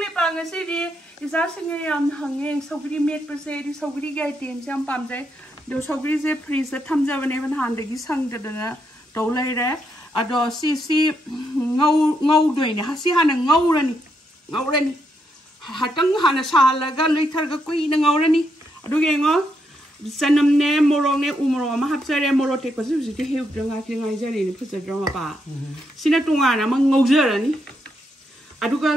me pang say the is asking hanging Sougri made per se the Sougri get in some pamse. The Sougri is a priest that comes up and even handak is hung to the later. Ado si ngau doing hasi hana ngaurani hatang hana salaga later ga queen ngaurani ado gengo sanam ne morong ne umro ma hapsare morote ko su ke hiu dranga ki ngai jari ni phusa dranga pa sina tungana ma ngaujarani ado ga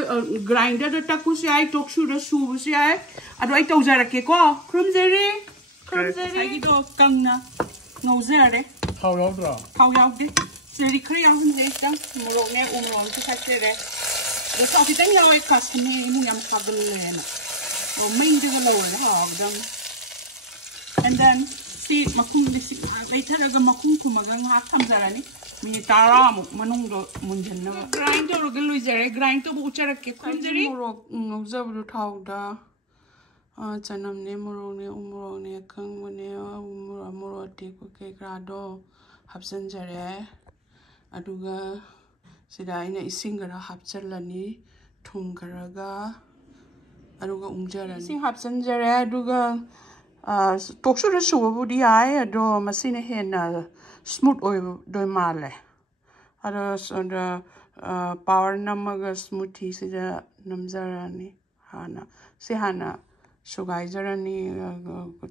grinder da taku si ai toksu da su si ai ado ai tawjara ke ko krumjeri ai do kangna ngaujare thau yaw dra thau yaw de Jadi kiri yang hendak dah mulutnya umur tu saja deh. Besok kita ni awak kasih ni yang kagum ni nak. Main juga lawan ha, dan. And then si makung di si, later ada makung kumagang hak tamzara ni. Mini tara manung do munjen na. Grind tu logal luizer, grind tu bucar ke kumjeri. Murok ngobza bulu thau dah. Janam ni murok ni umur ni kang ni umur ti ko ke grado habsan jere. Aduga sida ina isingara hapchalani thungaraga aduga ungjarani ising hapchanjare aduga toksura subudi ai ado masina hena smooth oil doi male ado sonda power namaga smoothie sida namjarani hana se hana sugaijarani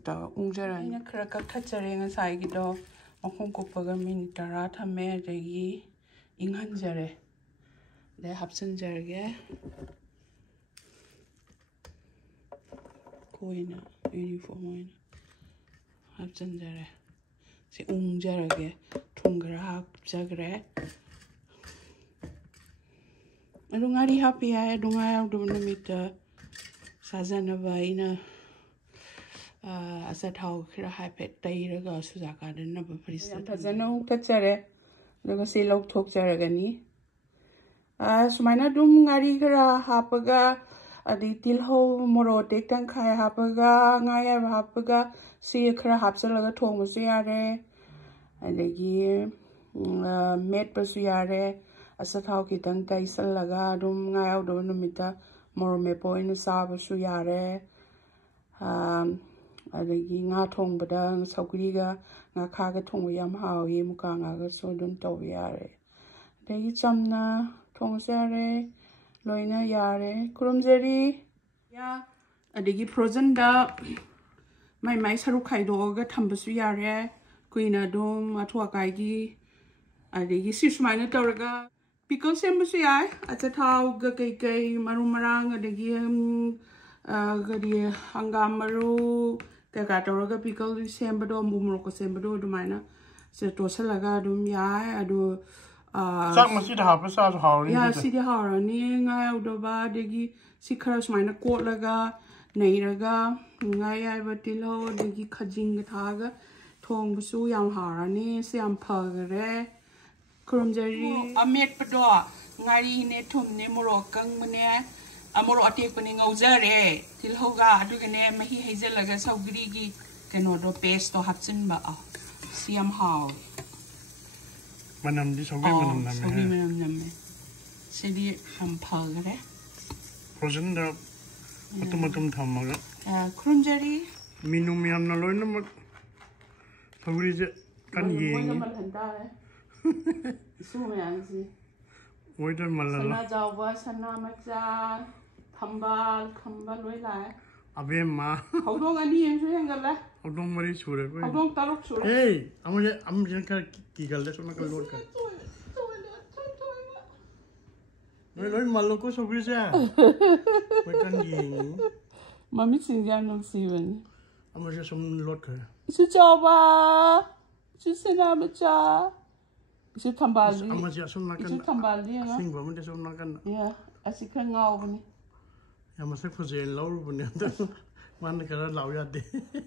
ta ungjarani ina khara ka thachare ngasai gi do Makung kopaga minit tara thame dagi inghan jare de hapsan jarge koina uniform oina hapsan jare se jarge thungra hap jagre adungari happy ay adungaya dumnamita sajana baina Asat how hapet Tairaga Suzaka and number priest. Tazano Tachare, Legacy Lok Tok Jaragani. Sumina Dum Garigara Hapaga, a Tilho Moro Dictan Kai Hapaga, Naya Hapaga, see a cra hapsalaga Tomusiare, and the gear met Persuare, Asat how Kitan Taisalaga, Dum Naya Donumita, Moromepo in the Sabasuyare. Adagi nga thongba da Sougri ga nga kha ga thong yam hawi muka nga ga so dun taw yare adagi chamna thong sare loina yare kurumjeri ya adagi frozen da mai saru khai do ga thambasu yare kuina dom athwa kai gi adagi sismaina tawraga pickle sembasu yai acha thaw ga kai maru marang adagi gadi hangam maru Kagatoraga pickle sembado mumroko sembado dumina se tosalaga dum ya adu sak masi da hapa sa hawri ya si de hawrani ngai udoba degi sikharas maina kotlaga neiraga ngai ai batilo degi khajing thaga thongbusu yam hawrani se am phagre kurumjari amet pado ngari ne thumne morokang mane Amoro atek pani ngaujare tilhoga adugane mahi haizelaga Sougri gi keno do paste to hapchin ba siam haw manam di Sougri manam namme sedi ampagare frozen da matum thamaga krunjari minum yam na loina mak Sougri je kan yeng sume anji oida malala sana jawba sana macha thongba loi lai abe ma hodong ani em su hengala hodong mari sure ko hodong tarok sure hey amje ka ki galde sona ka load kar loi malo ko Sougri ja ko kan yeng mami sinja no siwen amje som load kar su jawba su sana macha Isi tambali. Amasi asum nakan. Isi tambali ya. Singba mun desum nakan. Ya, asik kan ngau bani. Ya masih fujian laur bani. Mana kara lau ya de.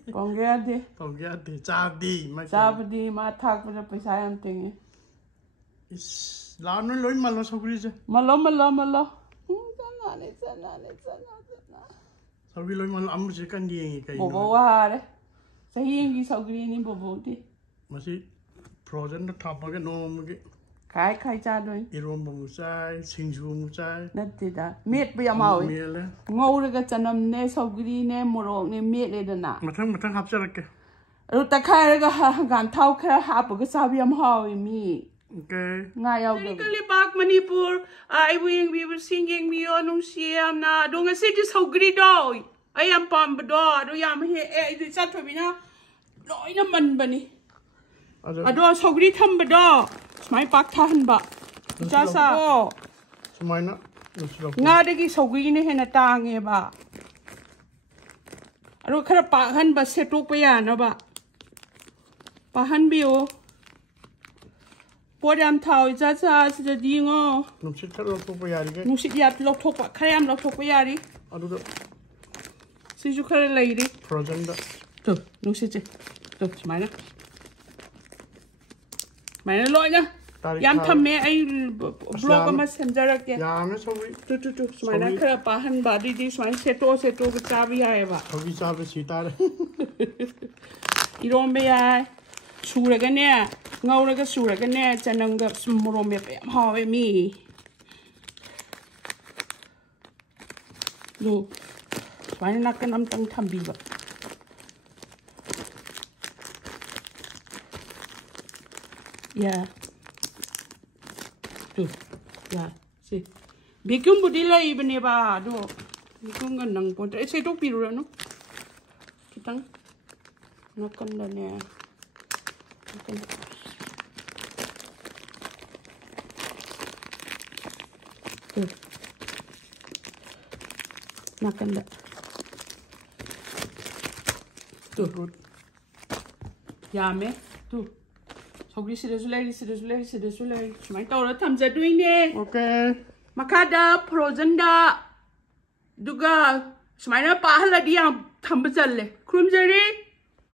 Pongya de. Pongya de. Jadi. Jadi matak pada pesa yang tinggi. Is lawan loin malo Sougri je. Malo. Sana. Sougri loin malo amsi kan dia kai. Bobo wahare. Sahi yang Sougri ni bobo de. Masih frozen the top again no khai cha đôi iron bông chai singju mu chai nát thì đã mệt bây giờ màu ngâu rồi cái chân nằm nè Sougri nè moro nè mệt lên đó nè mà thằng hấp cho cái rồi ta khai rồi cái gan thau khai hấp cái sao bây giờ màu mi okay ngay ao được cái bạc Manipur I were singing me on nung siam na dong cái gì Sougri đó ai am pam đó rồi am he đi sát thôi na nói nó mình bani đó Sougri thầm đó mai bạc than ba cha sao mai nó nga đây cái Sougri này hay là ta nghe ba rồi khá là bạc han ba sẽ tụt bây giờ nó ba bạc han biểu bố đam tháo cha cha sẽ đi ngô nung xịt khát lộc thuốc bây giờ đi nung xịt giặt lộc thuốc ba khai am lộc thuốc bây giờ đi đó xịt chú khai lấy đi frozen đó được nung xịt chứ được mai nó mày nó lỗi nhá yam thầm mẹ ai blog mà xem ra kìa yamme Sougri chú mày nó khá là bà hắn bà đi mày sẽ to cái cha vi hay bà Sougri cha với chị ta đấy iron bây ai su ra cái nè ngâu ra cái su ra cái nè cho nên cái mồm mẹ bé họ với mi lu mày nó cái nắm tăng thầm bị vậy yeah tuh ya si bikin budi lagi bene ba do bikin kan nang pon saya tu piru no kita makan dah ni makan tuh makan dah tuh yamme tuh Sougri sudah sulai. Cuma tahu lah tham jadu ini. okay Makada frozen da juga. Semuanya pahala dia tham betul le. Krum jari.